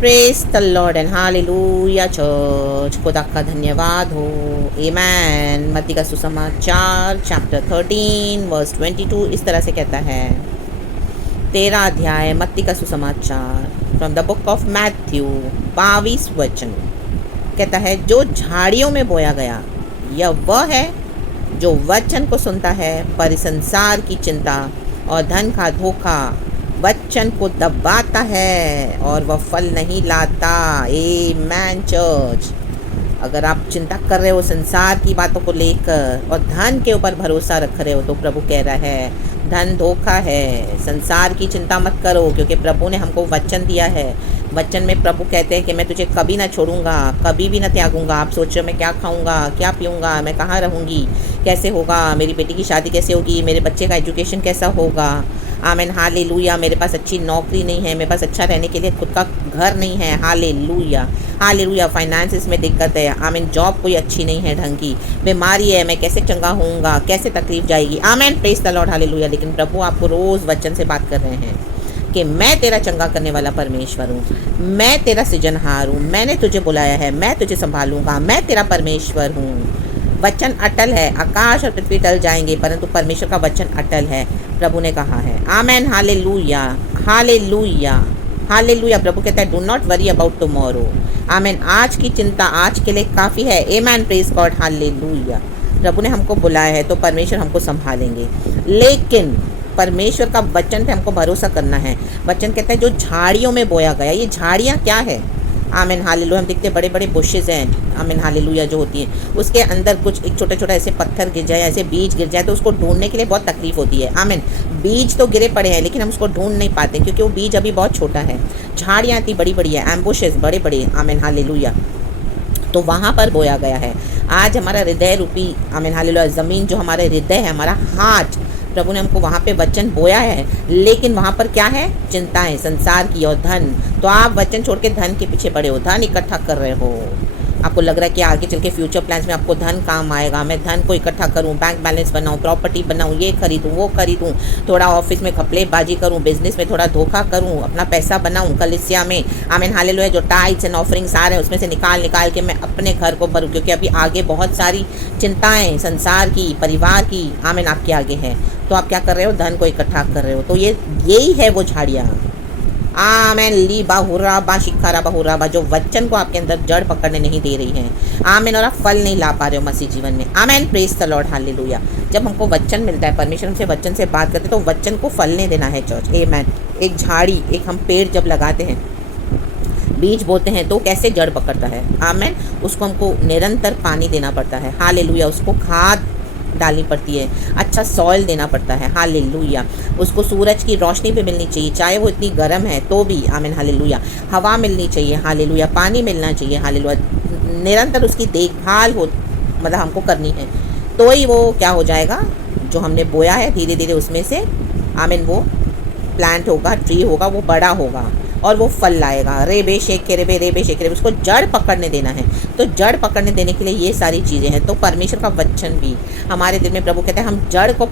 Praise the Lord and hallelujah church. खुदा का धन्यवाद हो। आमेन। मत्ती का सुसमाचार चैप्टर 13 वर्स 22 इस तरह से कहता है। 13 अध्याय मत्ती का सुसमाचार from the book of Matthew 22 वचन कहता है, जो झाड़ियों में बोया गया यह वह है जो वचन को सुनता है, पर इस संसार की चिंता और धन का धोखा वचन को दबाता है और वह फल नहीं लाता। आमेन चर्च। अगर आप चिंता कर रहे हो संसार की बातों को लेकर और धन के ऊपर भरोसा रख रहे हो तो प्रभु कह रहा है धन धोखा है। संसार की चिंता मत करो, क्योंकि प्रभु ने हमको वचन दिया है। वचन में प्रभु कहते हैं कि मैं तुझे कभी ना छोड़ूंगा, कभी भी ना त्यागूंगा। आप सोच रहे हो मैं क्या खाऊंगा, क्या पीऊंगा, मैं कहाँ रहूंगी, कैसे होगा, मेरी बेटी की शादी कैसे होगी, मेरे बच्चे का एजुकेशन कैसा होगा। Amen hallelujah. मेरे पास अच्छी नौकरी नहीं है, मेरे पास अच्छा रहने के लिए खुद का घर नहीं है। Hallelujah hallelujah. फाइनेंसिस में दिक्कत है। आमीन। जॉब कोई अच्छी नहीं है ढंग की, बीमारी है, मैं कैसे चंगा होऊंगा, कैसे तकलीफ जाएगी। आमीन। Praise the Lord hallelujah. लेकिन प्रभु आपको रोज़ वचन से बात कर रहे हैं कि मैं तेरा चंगा करने वाला परमेश्वर हूँ, मैं तेरा सृजनहार हूँ, मैंने तुझे बुलाया है, मैं तुझे संभालूंगा, मैं तेरा परमेश्वर हूँ। वचन अटल है। आकाश और पृथ्वी टल जाएंगे परंतु परमेश्वर का वचन अटल है, प्रभु ने कहा है। Amen hallelujah hallelujah hallelujah. प्रभु कहता है do not worry about tomorrow. Amen. आज की चिंता आज के लिए काफ़ी है। आमेन। Praise God hallelujah. प्रभु ने हमको बुलाया है तो परमेश्वर हमको संभालेंगे, लेकिन परमेश्वर का वचन पे हमको भरोसा करना है। वचन कहता है जो झाड़ियों में बोया गया, ये झाड़ियाँ क्या है। आमीन हालेलुया। हम देखते बड़े बड़े बुशेज़ हैं। आमीन हालेलुया जो होती हैं उसके अंदर कुछ एक छोटा छोटा ऐसे पत्थर गिर जाए, ऐसे बीज गिर जाए तो उसको ढूंढने के लिए बहुत तकलीफ होती है। आमीन। बीज तो गिरे पड़े हैं लेकिन हम उसको ढूंढ नहीं पाते क्योंकि वो बीज अभी बहुत छोटा है। झाड़ियाँ इतनी बड़ी बड़ी है, एम्बुशेस बड़े बड़े। आमीन हालेलुया। तो वहाँ पर बोया गया है। आज हमारा हृदय रूपी आमीन हालेलुया ज़मीन जो हमारे हृदय है, हमारा हार्ट, प्रभु ने हमको वहाँ पे वचन बोया है, लेकिन वहाँ पर क्या है, चिंताएं संसार की और धन। तो आप वचन छोड़ के धन के पीछे पड़े हो, धन इकट्ठा कर रहे हो। आपको लग रहा है कि आगे चल के फ्यूचर प्लान्स में आपको धन काम आएगा, मैं धन को इकट्ठा करूं, बैंक बैलेंस बनाऊं, प्रॉपर्टी बनाऊं, ये खरीदूं, वो खरीदूं, थोड़ा ऑफिस में घपलेबाजी करूं, बिजनेस में थोड़ा धोखा करूं, अपना पैसा बनाऊं, कलीसिया में आमीन हालेलुया जो टाइट्स एंड ऑफरिंग्स आ रहे हैं उसमें से निकाल के मैं अपने घर को भरूं, क्योंकि अभी आगे बहुत सारी चिंताएँ संसार की, परिवार की आमीन आपके आगे है। तो आप क्या कर रहे हो, धन को इकट्ठा कर रहे हो। तो यही है वो झाड़ियाँ। आमेन। ली बाहुरा बा शिखारा बाहुरा बा जो वचन को आपके अंदर जड़ पकड़ने नहीं दे रही हैं। आमेन। और आप फल नहीं ला पा रहे हो मसीह जीवन में। Amen. Praise the Lord hallelujah. जब हमको वचन मिलता है, परमेश्वर हमसे वचन से बात करते तो वचन को फलने देना है चर्च। आमेन। एक झाड़ी, एक हम पेड़ जब लगाते हैं, बीज बोते हैं तो कैसे जड़ पकड़ता है। आमेन। उसको हमको निरंतर पानी देना पड़ता है। हालेलुया। उसको खाद डालनी पड़ती है, अच्छा सॉइल देना पड़ता है। हालेलुया। उसको सूरज की रोशनी भी मिलनी चाहिए, चाहे वो इतनी गर्म है तो भी। आमीन हालेलुया। हवा मिलनी चाहिए। हालेलुया। पानी मिलना चाहिए। हालेलुया। निरंतर उसकी देखभाल हो मतलब हमको करनी है, तो ही वो क्या हो जाएगा, जो हमने बोया है धीरे धीरे उसमें से आमीन वो प्लांट होगा, ट्री होगा, वो बड़ा होगा और वो फल लाएगा। रेबे शेखे रेबे उसको जड़ पकड़ने देना है। तो जड़ पकड़ने देने के लिए ये सारी चीज़ें हैं। तो परमेश्वर का वचन भी हमारे दिल में, प्रभु कहते हैं हम जड़ को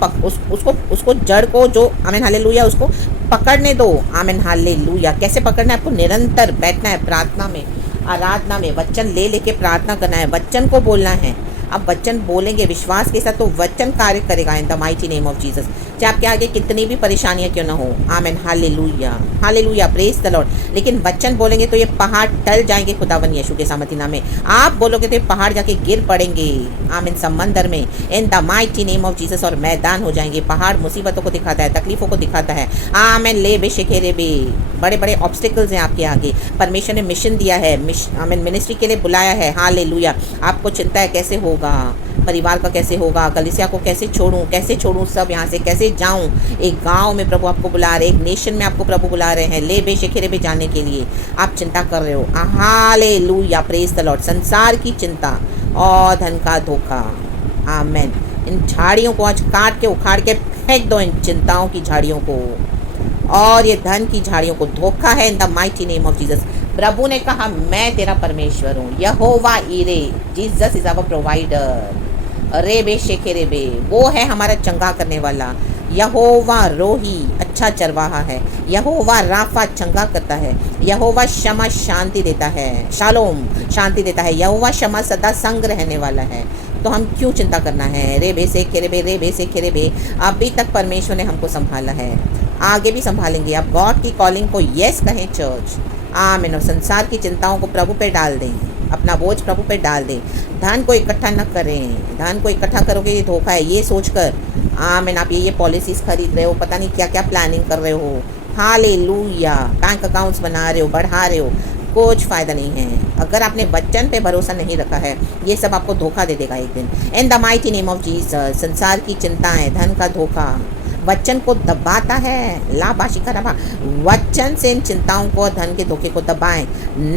उसको जड़ को जो आमीन हालेलुया उसको पकड़ने दो। आमीन हालेलुया। कैसे पकड़ना है, आपको निरंतर बैठना है प्रार्थना में, आराधना में, वचन ले लेके प्रार्थना करना है, वचन को बोलना है। अब वचन बोलेंगे विश्वास के साथ तो वचन कार्य करेगा इन the mighty name of Jesus. चाहे आपके आगे कितनी भी परेशानियां क्यों ना हो। आमीन hallelujah hallelujah. Praise the Lord. लेकिन वचन बोलेंगे तो ये पहाड़ टल जाएंगे खुदावन यीशु के सामर्थी नाम में। आप बोलोगे तो ये पहाड़ जाके गिर पड़ेंगे आमीन समंदर में इन the mighty name of Jesus और मैदान हो जाएंगे। पहाड़ मुसीबतों को दिखाता है, तकलीफों को दिखाता है। आमीन। ले बे शेखे बे बड़े बड़े ऑब्स्टिकल्स हैं आपके आगे। परमेश्वर ने मिशन दिया है, आमीन मिनिस्ट्री के लिए बुलाया है। हालेलुया। आपको चिंता है कैसे होगा, परिवार का कैसे होगा, कलीसिया को कैसे छोड़ूं सब यहाँ से कैसे जाऊं। एक गांव में प्रभु आपको बुला रहे, एक नेशन में आपको प्रभु बुला रहे हैं ले बे शेखेरे पे जाने के लिए। आप चिंता कर रहे हो। हालेलुया। Praise the Lord. संसार की चिंता और धन का धोखा। आमेन। इन झाड़ियों को आज काट के उखाड़ के फेंक दो, इन चिंताओं की झाड़ियों को और ये धन की झाड़ियों को। धोखा है in the mighty name of Jesus. प्रभु ने कहा मैं तेरा परमेश्वर हूँ। यहोवा ईरे, जीसस इज आवर प्रोवाइडर। रेबे शेखे रेबे, वो है हमारा चंगा करने वाला। यहोवा रोही अच्छा चरवाहा है, यहोवा राफा चंगा करता है, यहोवा क्षमा शांति देता है, शालोम शांति देता है, यहोवा क्षमा सदा संग रहने वाला है। तो हम क्यों चिंता करना है? रे से खेरे, अभी तक परमेश्वर ने हमको संभाला है, आगे भी संभालेंगे। आप गॉड की कॉलिंग को यस कहें चर्च। आमीन। और संसार की चिंताओं को प्रभु पे डाल दें, अपना बोझ प्रभु पे डाल दें। धन को इकट्ठा न करें, धन को इकट्ठा करोगे ये धोखा है, ये सोचकर आमीन आप ये पॉलिसीज़ खरीद रहे हो, पता नहीं क्या क्या प्लानिंग कर रहे हो। हालेलुया। बैंक अकाउंट्स बना रहे हो, बढ़ा रहे हो, कुछ फ़ायदा नहीं है अगर आपने वचन पे भरोसा नहीं रखा है। ये सब आपको धोखा दे देगा एक दिन। इन the mighty name of Jesus. संसार की चिंताएं, धन का धोखा वचन को दबाता है। लाबाशी खराबा, वचन से इन चिंताओं को, धन के धोखे को दबाएं,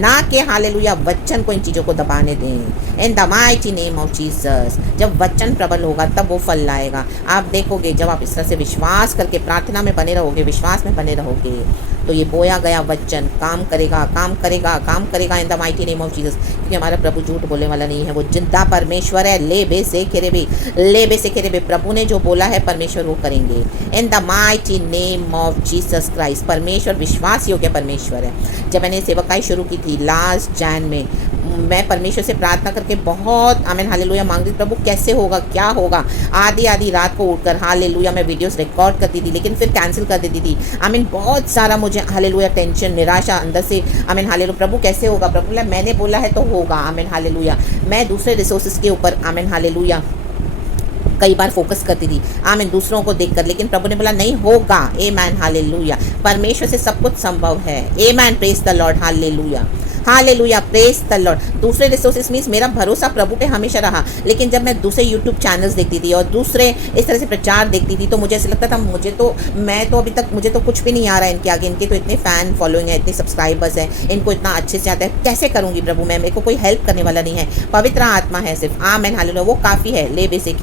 ना कि हालेलुया वचन को इन चीज़ों को दबाने दें। इन the mighty name of Jesus. जब वचन प्रबल होगा तब वो फल लाएगा। आप देखोगे जब आप इस तरह से विश्वास करके प्रार्थना में बने रहोगे, विश्वास में बने रहोगे, तो ये बोया गया वचन काम करेगा, काम करेगा, काम करेगा इन the mighty name of Jesus. क्योंकि हमारा प्रभु झूठ बोलने वाला नहीं है, वो जिंदा परमेश्वर है। ले बे से खेरे, प्रभु ने जो बोला है परमेश्वर वो करेंगे। इन the mighty name of Jesus Christ. परमेश्वर विश्वास योग्य परमेश्वर है। जब मैंने सेवकाई शुरू की थी लास्ट जैन में, मैं परमेश्वर से प्रार्थना करके बहुत आमीन हालेलुया मांगती, प्रभु कैसे होगा, क्या होगा। आधी रात को उठकर हालेलुया मैं वीडियोस रिकॉर्ड करती थी, लेकिन फिर कैंसिल कर देती थी। आमीन बहुत सारा मुझे हालेलुया टेंशन, निराशा अंदर से। आमीन हालेलुया प्रभु कैसे होगा, प्रभु बोला मैंने बोला है तो होगा। आमीन हालेलुया। मैं दूसरे रिसोर्सेज के ऊपर आमीन हालेलुया कई बार फोकस करती थी, आमीन दूसरों को देखकर, लेकिन प्रभु ने बोला नहीं होगा। आमीन हालेलुया। परमेश्वर से सब कुछ संभव है। आमीन praise the Lord. Hallelujah hallelujah praise the Lord. दूसरे रिसोर्सेज मीन्स मेरा भरोसा प्रभु पे हमेशा रहा, लेकिन जब मैं दूसरे यूट्यूब चैनल्स देखती थी और दूसरे इस तरह से प्रचार देखती थी, तो मुझे ऐसा लगता था मैं तो अभी तक मुझे तो कुछ भी नहीं आ रहा है इनके आगे। इनके तो इतने फ़ैन फॉलोइंग है, इतने सब्सक्राइबर्स हैं, इनको इतना अच्छे से आता है, कैसे करूँगी प्रभु मैं, मेरे को कोई हेल्प करने वाला नहीं है, पवित्र आत्मा है सिर्फ। आमीन हालेलुया वो काफ़ी है। ले बे से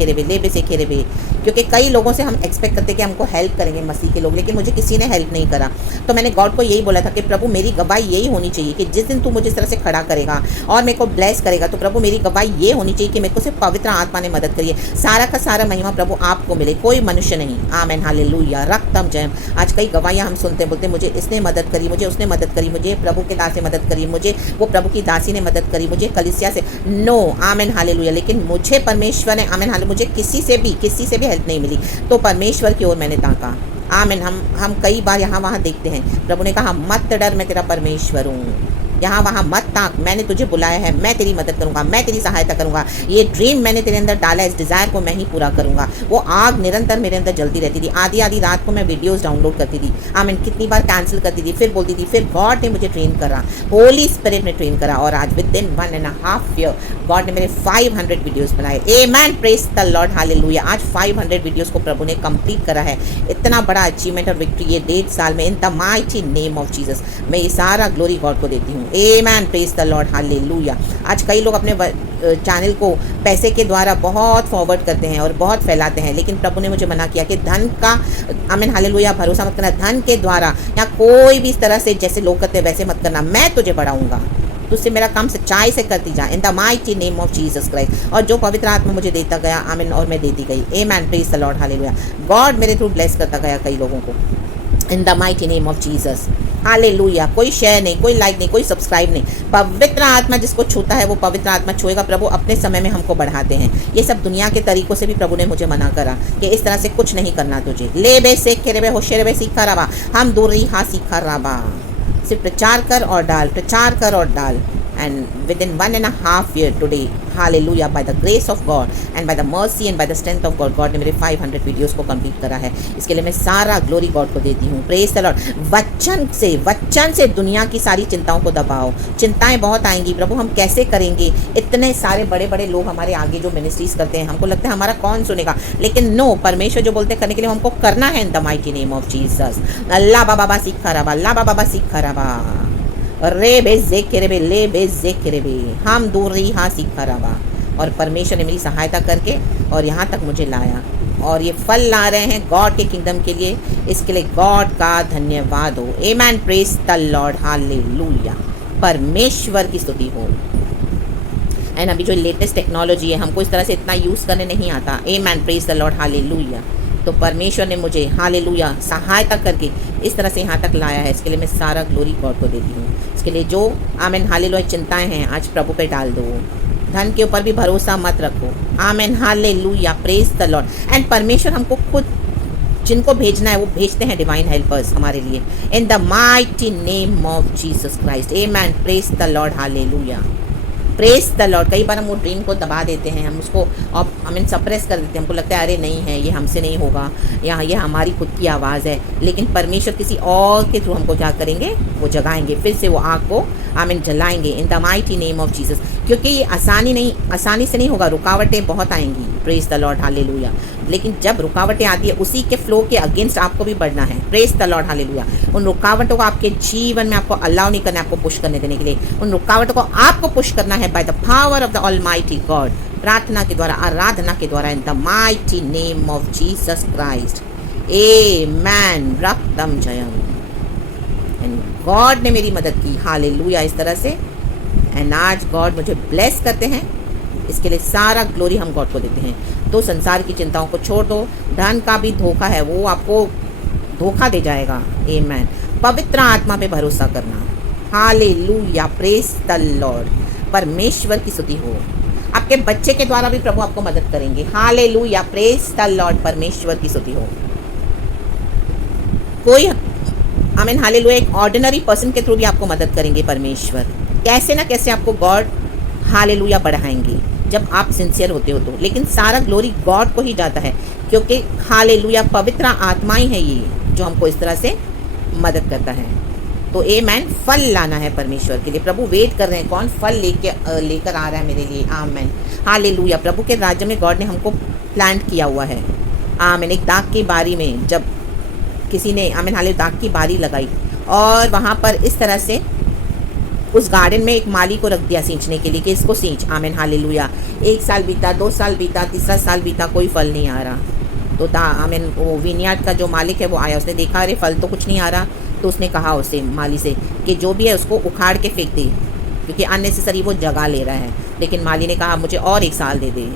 खेरे। क्योंकि कई लोगों से हम एक्सपेक्ट करते कि हमको हेल्प करेंगे मसीह के लोग, लेकिन मुझे किसी ने हेल्प नहीं करा। तो मैंने गॉड को यही बोला था कि प्रभु मेरी गवाही यही होनी चाहिए कि जिस दिन तू मुझे इस तरह से खड़ा करेगा और मेरे को ब्लेस करेगा, तो प्रभु मेरी गवाही ये होनी चाहिए कि मेरे को सिर्फ पवित्र आत्मा ने मदद करी है। सारा का सारा महिमा प्रभु आपको मिले, कोई मनुष्य नहीं। आमीन हालेलुया। रक्तम जयम। आज कई गवाहियाँ हम सुनते बोलते मुझे इसने मदद करी, मुझे उसने मदद करी, मुझे प्रभु के दास से मदद करी, मुझे वो प्रभु की दासी ने मदद करी, मुझे कलीसिया से। नो आमीन हालेलुया। लेकिन मुझे परमेश्वर ने आमीन हालेलुया मुझे किसी से भी हेल्प नहीं मिली, तो परमेश्वर की ओर मैंने ताका। आमीन। हम कई बार यहाँ वहाँ देखते हैं, प्रभु ने कहा मत डर, मैं तेरा परमेश्वर हूँ, यहाँ वहाँ मत ताक, मैंने तुझे बुलाया है, मैं तेरी मदद करूँगा, मैं तेरी सहायता करूँगा। ये ड्रीम मैंने तेरे अंदर डाला है, इस डिज़ायर को मैं ही पूरा करूँगा। वो आग निरंतर मेरे अंदर जलती रहती थी। आधी रात को मैं वीडियोस डाउनलोड करती थी, आमीन कितनी बार कैंसिल करती थी, फिर बोलती थी, फिर गॉड ने मुझे ट्रेन करा, होली स्पिरिट ने ट्रेन करा, और आज विद इन 1.5 ईयर गॉड ने मेरे 500 वीडियोस बनाए। आमीन प्रेज द लॉर्ड हालेलुया। आज 500 वीडियोस को प्रभु ने कंप्लीट करा है। इतना बड़ा अचीवमेंट और विक्ट्री ये 1.5 साल में। इन the mighty name of Jesus मैं ये सारा ग्लोरी गॉड को देती हूँ। आमीन प्रेज द लॉर्ड हालेलुया। आज कई लोग अपने चैनल को पैसे के द्वारा बहुत फॉरवर्ड करते हैं और बहुत फैलाते हैं, लेकिन प्रभु ने मुझे मना किया कि धन का आमीन हालेलुया भरोसा मत करना, धन के द्वारा या कोई भी इस तरह से जैसे लोग करते हैं वैसे मत करना। मैं तुझे बढ़ाऊंगा, तुझसे मेरा काम सच्चाई से करती जा इन the mighty name of Jesus Christ. और जो पवित्र आत्मा मुझे देता गया आमीन, और मैं देती गई। आमीन praise the Lord hallelujah. God मेरे थ्रू ब्लेस करता गया कई लोगों को इन the mighty name of Jesus hallelujah. कोई शेयर नहीं, कोई लाइक नहीं, कोई सब्सक्राइब नहीं। पवित्र आत्मा जिसको छूता है वो पवित्र आत्मा छुएगा। प्रभु अपने समय में हमको बढ़ाते हैं। ये सब दुनिया के तरीकों से भी प्रभु ने मुझे मना करा कि इस तरह से कुछ नहीं करना तुझे। ले बे से खेरे होशे बे सीखा रहा, हम दूर रही हाँ सीखा रहा। सिर्फ प्रचार कर और डाल, प्रचार कर और डाल। And within 1.5 year today, hallelujah, by the grace of God and by the mercy and by the strength of God, God ने मेरे 500 वीडियोस को कंप्लीट करा है। इसके लिए मैं सारा ग्लोरी गॉड को देती हूँ। Praise the Lord. वचन से दुनिया की सारी चिंताओं को दबाओ। चिंताएं बहुत आएंगी, प्रभु हम कैसे करेंगे, इतने सारे बड़े बड़े लोग हमारे आगे जो मिनिस्ट्रीज करते हैं, हमको लगता है हमारा कौन सुनेगा, लेकिन नो, परमेश्वर जो बोलते हैं करने के लिए हमको करना है in the mighty name of Jesus. अल्लाह बाबा सीखा रहा, अल्लाह बाबा सीखा रहा। रे बे जेकेरेबे ले बे जेकेरेबे, हम दूर रही हाँ सीखा रहा। और परमेश्वर ने मेरी सहायता करके और यहाँ तक मुझे लाया, और ये फल ला रहे हैं गॉड के किंगडम के लिए। इसके लिए गॉड का धन्यवाद हो। आमीन प्रेज द लॉर्ड हालेलुया। परमेश्वर की स्तुति हो। एंड अभी जो लेटेस्ट टेक्नोलॉजी है हमको इस तरह से इतना यूज़ करने नहीं आता। आमीन प्रेज द लॉर्ड हालेलुया। तो परमेश्वर ने मुझे हालेलुया सहायता करके इस तरह से यहाँ तक लाया है। इसके लिए मैं सारा ग्लोरी गॉड को देती हूँ। इसके लिए जो आमेन हालेलुया चिंताएं हैं आज प्रभु पे डाल दो। धन के ऊपर भी भरोसा मत रखो। Amen hallelujah, praise the Lord. And परमेश्वर हमको खुद जिनको भेजना है वो भेजते हैं, डिवाइन हेल्पर्स हमारे लिए, इन the mighty name of Jesus Christ, amen, praise the Lord, hallelujah, praise the Lord. कई बार हम वो ड्रीम को दबा देते हैं, हम उसको सप्रेस कर देते हैं। हमको लगता है अरे नहीं है, ये हमसे नहीं होगा, या ये हमारी खुद की आवाज़ है। लेकिन परमेश्वर किसी और के थ्रू हमको क्या करेंगे, वो जगाएंगे, फिर से वो आग को जलाएंगे in the mighty name of Jesus. क्योंकि ये आसानी से नहीं होगा, रुकावटें बहुत आएंगी, प्रेज द लॉर्ड, हालेलुया। लेकिन जब रुकावटें आती है उसी के फ्लो के अगेंस्ट आपको भी बढ़ना है, प्रेज द लॉर्ड, हालेलुया। उन रुकावटों को आपके जीवन में आपको अलाउ नहीं करना है, आपको पुश करने देने के लिए। उन रुकावटों को आपको पुश करना है by the power of the almighty God, प्रार्थना के द्वारा, आराधना के द्वारा, in the mighty name of Jesus Christ, amen, रक्तम जयम। एंड गॉड ने मेरी मदद की, हालेलुया, इस तरह से। एंड आज गॉड मुझे ब्लेस करते हैं, इसके लिए सारा ग्लोरी हम गॉड को देते हैं। तो संसार की चिंताओं को छोड़ दो। धन का भी धोखा है, वो आपको धोखा दे जाएगा, आमेन। पवित्र आत्मा पे भरोसा करना, हालेलुया, प्रेज द लॉर्ड। परमेश्वर की स्तुति हो। आपके बच्चे के द्वारा भी प्रभु आपको मदद करेंगे, हालेलुया, प्रेज द लॉर्ड, परमेश्वर की स्तुति हो। कोई आमीन, हालेलुया, एक ऑर्डिनरी पर्सन के थ्रू भी आपको मदद करेंगे परमेश्वर। कैसे ना कैसे आपको गॉड हालेलुया बढ़ाएंगे जब आप सिंसियर होते हो तो। लेकिन सारा ग्लोरी गॉड को ही जाता है, क्योंकि हालेलुया पवित्र आत्मा ही है ये जो हमको इस तरह से मदद करता है। तो आमेन, फल लाना है परमेश्वर के लिए। प्रभु वेट कर रहे हैं, कौन फल लेकर आ रहा है मेरे लिए, आमेन, हालेलुया। प्रभु के राज्य में गॉड ने हमको प्लांट किया हुआ है, आमेन। एक दाग की बारी में जब किसी ने आमीन हालेलुया दाग की बारी लगाई और वहाँ पर इस तरह से उस गार्डन में एक माली को रख दिया सींचने के लिए कि इसको सींच, आमीन हालेलुया। 1 साल बीता, 2 साल बीता, तीसरा साल बीता, कोई फल नहीं आ रहा। तो आमीन वो विनियार्ड का जो मालिक है वो आया, उसने देखा अरे फल तो कुछ नहीं आ रहा। तो उसने कहा उसे माली से कि जो भी है उसको उखाड़ के फेंक दे, क्योंकि अननेसेसरी वो जगह ले रहा है। लेकिन माली ने कहा मुझे और 1 साल दे दे,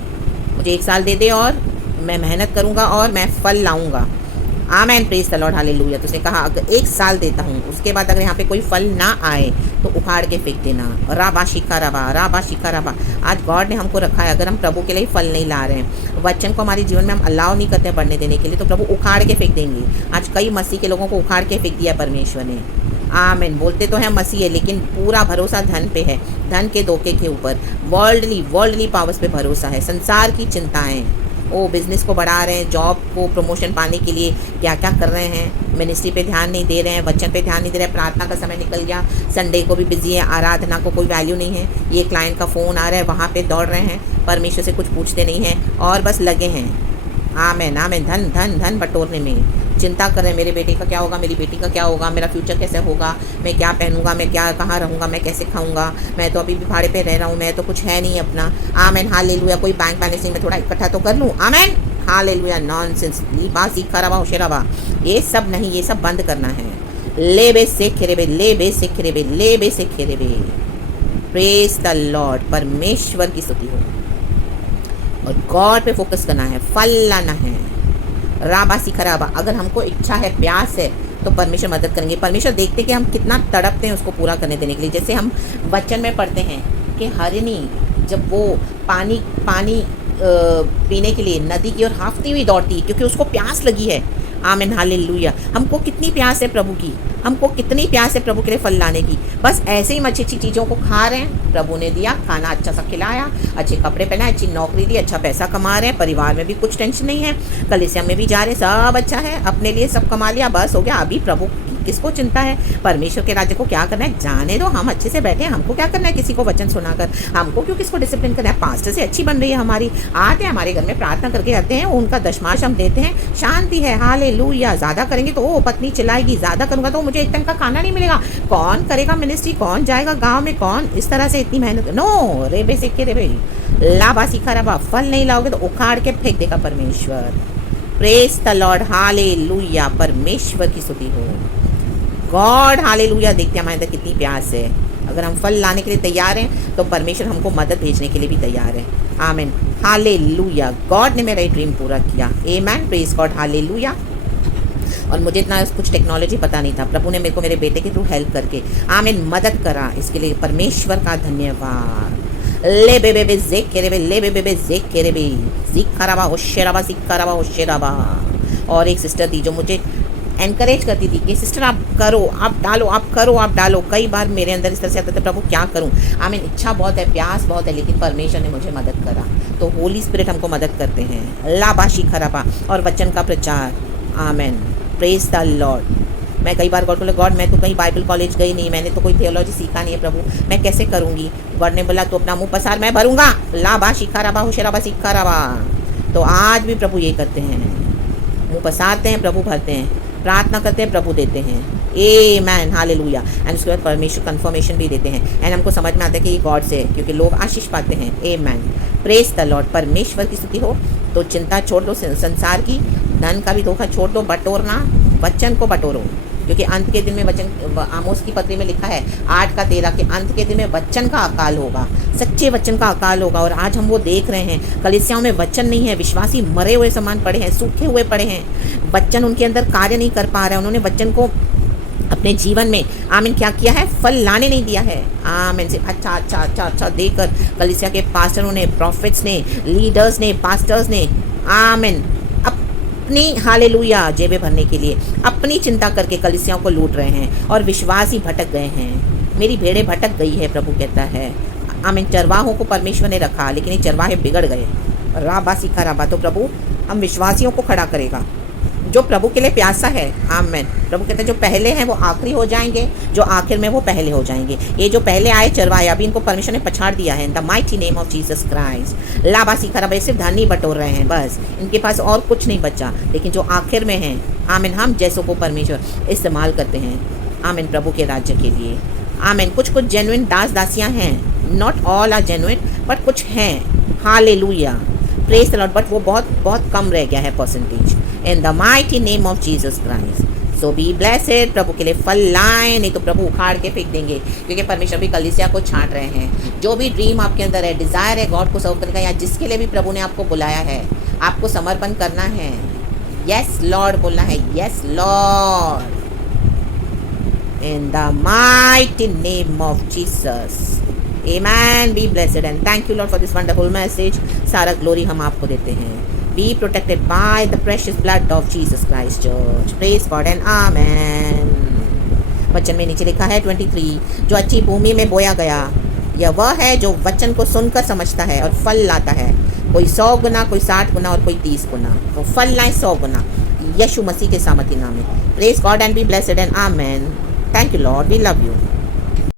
मुझे 1 साल दे दे और मैं मेहनत करूँगा और मैं फल लाऊँगा, आमेन, प्रेज द लॉर्ड, हालेलुया। तो उसने कहा अगर 1 साल देता हूँ, उसके बाद अगर यहाँ पे कोई फल ना आए तो उखाड़ के फेंक देना, राबा शिका रबा, राबा शिका रबा। आज गॉड ने हमको रखा है, अगर हम प्रभु के लिए फल नहीं ला रहे हैं, वचन को हमारे जीवन में हम अलाउ नहीं करते बढ़ने देने के लिए, तो प्रभु उखाड़ के फेंक देंगे। आज कई मसीह के लोगों को उखाड़ के फेंक दिया परमेश्वर ने, आमीन। बोलते तो हैं मसीह है, लेकिन पूरा भरोसा धन पे है, धन के धोखे के ऊपर, वर्ल्डली पावर्स पे भरोसा है, संसार की चिंताएं, वो बिज़नेस को बढ़ा रहे हैं, जॉब को प्रमोशन पाने के लिए क्या क्या कर रहे हैं, मिनिस्ट्री पे ध्यान नहीं दे रहे हैं, वचन पे ध्यान नहीं दे रहे हैं, प्रार्थना का समय निकल गया, संडे को भी बिजी है, आराधना को कोई वैल्यू नहीं है, ये क्लाइंट का फ़ोन आ रहा है वहाँ पे दौड़ रहे हैं, परमेश्वर से कुछ पूछते नहीं हैं और बस लगे हैं, आमीन, आमीन, धन धन धन बटोरने में चिंता कर रहे हैं, मेरे बेटे का क्या होगा, मेरी बेटी का क्या होगा, मेरा फ्यूचर कैसे होगा, मैं क्या पहनूंगा, मैं क्या कहाँ रहूँगा, मैं कैसे खाऊंगा, मैं तो अभी भी भाड़े पे रह रहा हूँ, मैं तो कुछ है नहीं अपना, आमीन हालेलुया। कोई बैंक बैलेंसिंग में थोड़ा इकट्ठा तो कर लूँ, आमीन हालेलुया। नॉनसेंस बासी खराबा होशराबा, ये सब नहीं, ये सब बंद करना है। ले बे से खेरेबे, ले बे से खेरेबे, ले बे से खेरेबे, प्रेज द लॉर्ड, परमेश्वर की स्तुति हो और गॉड पे फोकस करना है, फल लाना है, राबासी खराबा। अगर हमको इच्छा है, प्यास है, तो परमेश्वर मदद करेंगे। परमेश्वर देखते कि हम कितना तड़पते हैं उसको पूरा करने देने के लिए। जैसे हम वचन में पढ़ते हैं कि हरिणी जब वो पानी पीने के लिए नदी की ओर हाँफती हुई दौड़ती है, क्योंकि उसको प्यास लगी है, आमीन हालेलुया। हमको कितनी प्यास है प्रभु की, हमको कितनी प्यास है प्रभु के लिए फल लाने की। बस ऐसे ही अच्छी अच्छी चीज़ों को खा रहे हैं, प्रभु ने दिया खाना, अच्छा सा खिलाया, अच्छे कपड़े पहनाए, अच्छी नौकरी दी, अच्छा पैसा कमा रहे हैं, परिवार में भी कुछ टेंशन नहीं है, कलीसिया में भी जा रहे हैं, सब अच्छा है, अपने लिए सब कमा लिया, बस हो गया। अभी प्रभु किसको चिंता है, परमेश्वर के राज्य को क्या करना है, जाने दो, हम अच्छे से बैठे हैं, हमको क्या करना है किसी को वचन सुनाकर, हमको क्यों किसको डिसिप्लिन करना है। पास्टर से अच्छी बन रही है हमारी, आते हैं हमारे घर में प्रार्थना करके आते हैं, उनका दशमांश हम देते हैं, शांति है, हालेलुया। ज़्यादा करेंगे तो ओ पत्नी चिल्लाएगी, ज़्यादा करूँगा तो मुझे एक टाइम का खाना नहीं मिलेगा, कौन करेगा मिनिस्ट्री, कौन जाएगा गाँव में, कौन इस तरह से इतनी मेहनत, नो रेबे से के रेबे लाभा सीखा रबा, फल नहीं लाओगे तो उखाड़ के फेंक देगा परमेश्वर। प्रेज द लॉर्ड, हालेलुया, परमेश्वर की स्तुति हो, गॉड हालेलुया। देखते हैं हमारे अंदर कितनी प्यास है। अगर हम फल लाने के लिए तैयार हैं तो परमेश्वर हमको मदद भेजने के लिए भी तैयार है, आमीन। हालेलुया, गॉड ने मेरा ये ड्रीम पूरा किया। आमेन, प्रेज गॉड, हालेलुया। और मुझे इतना कुछ टेक्नोलॉजी पता नहीं था, प्रभु ने मेरे को मेरे बेटे के थ्रू हेल्प करके आमीन मदद करा, इसके लिए परमेश्वर का धन्यवाद। ले बे बे जेक के रे बे, ले बे जेक के रे बे, जिक्काराबा होशेराबा, जिक्काराबा होशेराबा। और एक सिस्टर थी जो मुझे एनकरेज करती थी कि सिस्टर आप करो, आप डालो, आप करो, आप डालो। कई बार मेरे अंदर इस तरह से आता था, प्रभु क्या करूं, आमीन इच्छा बहुत है, प्यास बहुत है, लेकिन परमेश्वर ने मुझे मदद करा। तो होली स्पिरिट हमको मदद करते हैं। लाबाशी खराबा और वचन का प्रचार, आमीन, प्रेज द लॉर्ड। मैं कई बार गॉड को बोला, गॉड मैं तो कहीं बाइबल कॉलेज गई नहीं, मैंने तो कोई थियोलॉजी सीखा नहीं है प्रभु, मैं कैसे करूँगी। गॉड ने बोला तो अपना मुँह पसार, मैं भरूँगा। लाबाशी खराबा होशराबा सिक्काराबा। तो आज भी प्रभु ये करते हैं, मुँह पसारते हैं, प्रभु भरते हैं, प्रार्थना करते हैं, प्रभु देते हैं। आमेन, हालेलुया। एंड उसके बाद परमेश्वर कंफर्मेशन भी देते हैं, एंड हमको समझ में आता है कि ये गॉड से है, क्योंकि लोग आशीष पाते हैं। आमेन, प्रेज द लॉर्ड। परमेश्वर की स्तुति हो। तो चिंता छोड़ दो संसार की, धन का भी धोखा छोड़ दो, बटोरना, वचन को बटोरो, क्योंकि अंत के दिन में वचन, आमोस की पत्री में लिखा है 8:13 के अंत के दिन में वचन का अकाल होगा, सच्चे वचन का अकाल होगा। और आज हम वो देख रहे हैं, कलीसियाओं में वचन नहीं है, विश्वासी मरे हुए समान पड़े हैं, सूखे हुए पड़े हैं, वचन उनके अंदर कार्य नहीं कर पा रहे हैं। उन्होंने वचन को अपने जीवन में आमीन क्या किया है, फल लाने नहीं दिया है। आमीन से अच्छा अच्छा अच्छा अच्छा देकर कलीसिया के पास्टरों ने, प्रॉफिट्स ने, लीडर्स ने, पास्टर्स ने आमीन अपनी हालेलुया जेबें भरने के लिए अपनी चिंता करके कलीसियाओं को लूट रहे हैं, और विश्वासी भटक गए हैं। मेरी भेड़ें भटक गई है, प्रभु कहता है। आमीन, चरवाहों को परमेश्वर ने रखा, लेकिन ये चरवाहे बिगड़ गए। राबा सीखा राबा। तो प्रभु हम विश्वासियों को खड़ा करेगा जो प्रभु के लिए प्यासा है। आमीन। प्रभु कहते हैं जो पहले हैं वो आखिरी हो जाएंगे, जो आखिर में वो पहले हो जाएंगे। ये जो पहले आए चरवाहे, अभी इनको परमेश्वर ने पछाड़ दिया है। In the mighty name of Jesus Christ. लाबासी खराब सिर्फ धन ही बटोर रहे हैं, बस इनके पास और कुछ नहीं बचा। लेकिन जो आखिर में हैं, आमीन, हम जैसों को परमेश्वर इस्तेमाल करते हैं, आमीन, प्रभु के राज्य के लिए। आमीन। कुछ कुछ जेन्युइन दास दासियाँ हैं, not all are genuine, but कुछ हैं। Hallelujah, praise the lord. But वो बहुत बहुत कम रह गया है percentage. In the mighty name of Jesus Christ. So be blessed. प्रभु के लिए फल लाएं, नहीं तो प्रभु उखाड़ के फेंक देंगे, क्योंकि परमेश्वर भी कलीसिया को छांट रहे हैं। जो भी ड्रीम आपके अंदर है, डिज़ायर है गॉड को सर्व करने का, या जिसके लिए भी प्रभु ने आपको बुलाया है, आपको समर्पण करना है। यस लॉर्ड बोलना है, yes Lord, in the mighty name of Jesus. Amen. Be blessed and thank you Lord for this wonderful message. सारा ग्लोरी हम आपको देते हैं। Be protected by the precious blood of Jesus Christ Church. Praise God and Amen. वचन में नीचे लिखा है 23, जो अच्छी भूमि में बोया गया, यह वह है जो वचन को सुनकर समझता है और फल लाता है, कोई 100 गुना, कोई 60 गुना और कोई 30 गुना। तो फल लाए 100 गुना यीशु मसीह के सामर्थी नाम में। Praise God and be blessed and Amen. Thank you Lord. We love you.